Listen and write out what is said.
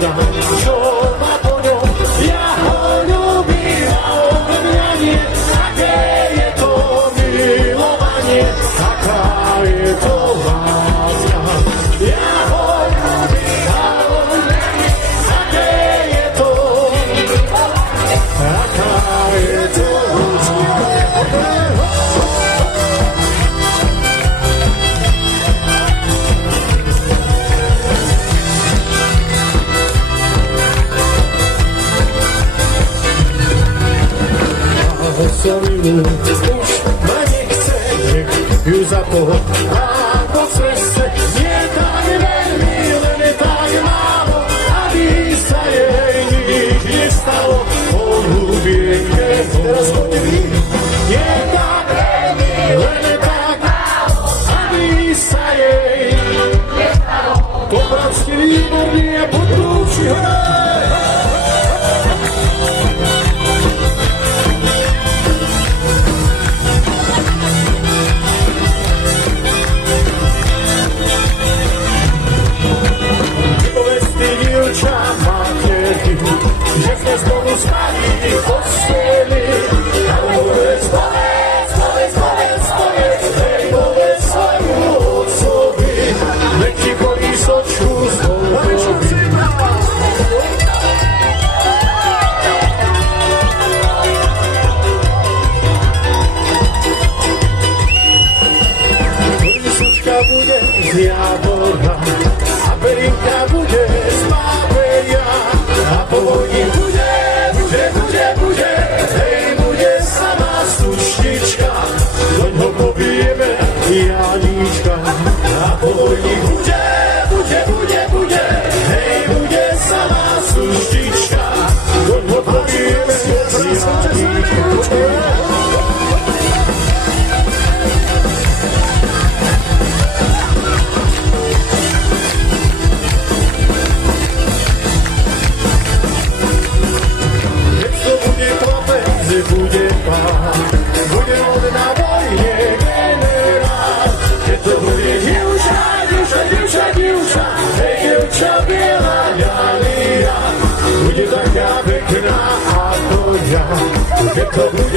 dám, čo má po ňom. Ja ho ľúbim a on mňa nie. Aké je to milovanie, aká je to láska. Ja ho ľúbim a on mňa nie. Aké je to, aká je to láska. Som ju, už ma nechce, nech ju za toho ako ceste. Nie tak veľmi, len je tak málo, aby sa jej nič nestalo. Polúbienke teraz poďte vy. Nie tak veľmi, len je tak málo, aby sa jej nestalo. To bratský výborný je podlúči hore. Že sme znovu spali v posteli. Povedz, hej, povedz svojmu otcovi, nech ti kolísočku zvolí. Kolísočka bude z jabora a perinka bude z máveja. A povodí bude, hej, bude sama suštička, doňho pobijeme Janíčka. A povodí bude, hej, bude sama suštička, doňho pobijeme Janíčka. Bude pán, bude on na vojne generál. Keď to bude dievča, hej, dievča biela ďalija, bude taká pekná ako ja. Keď to bude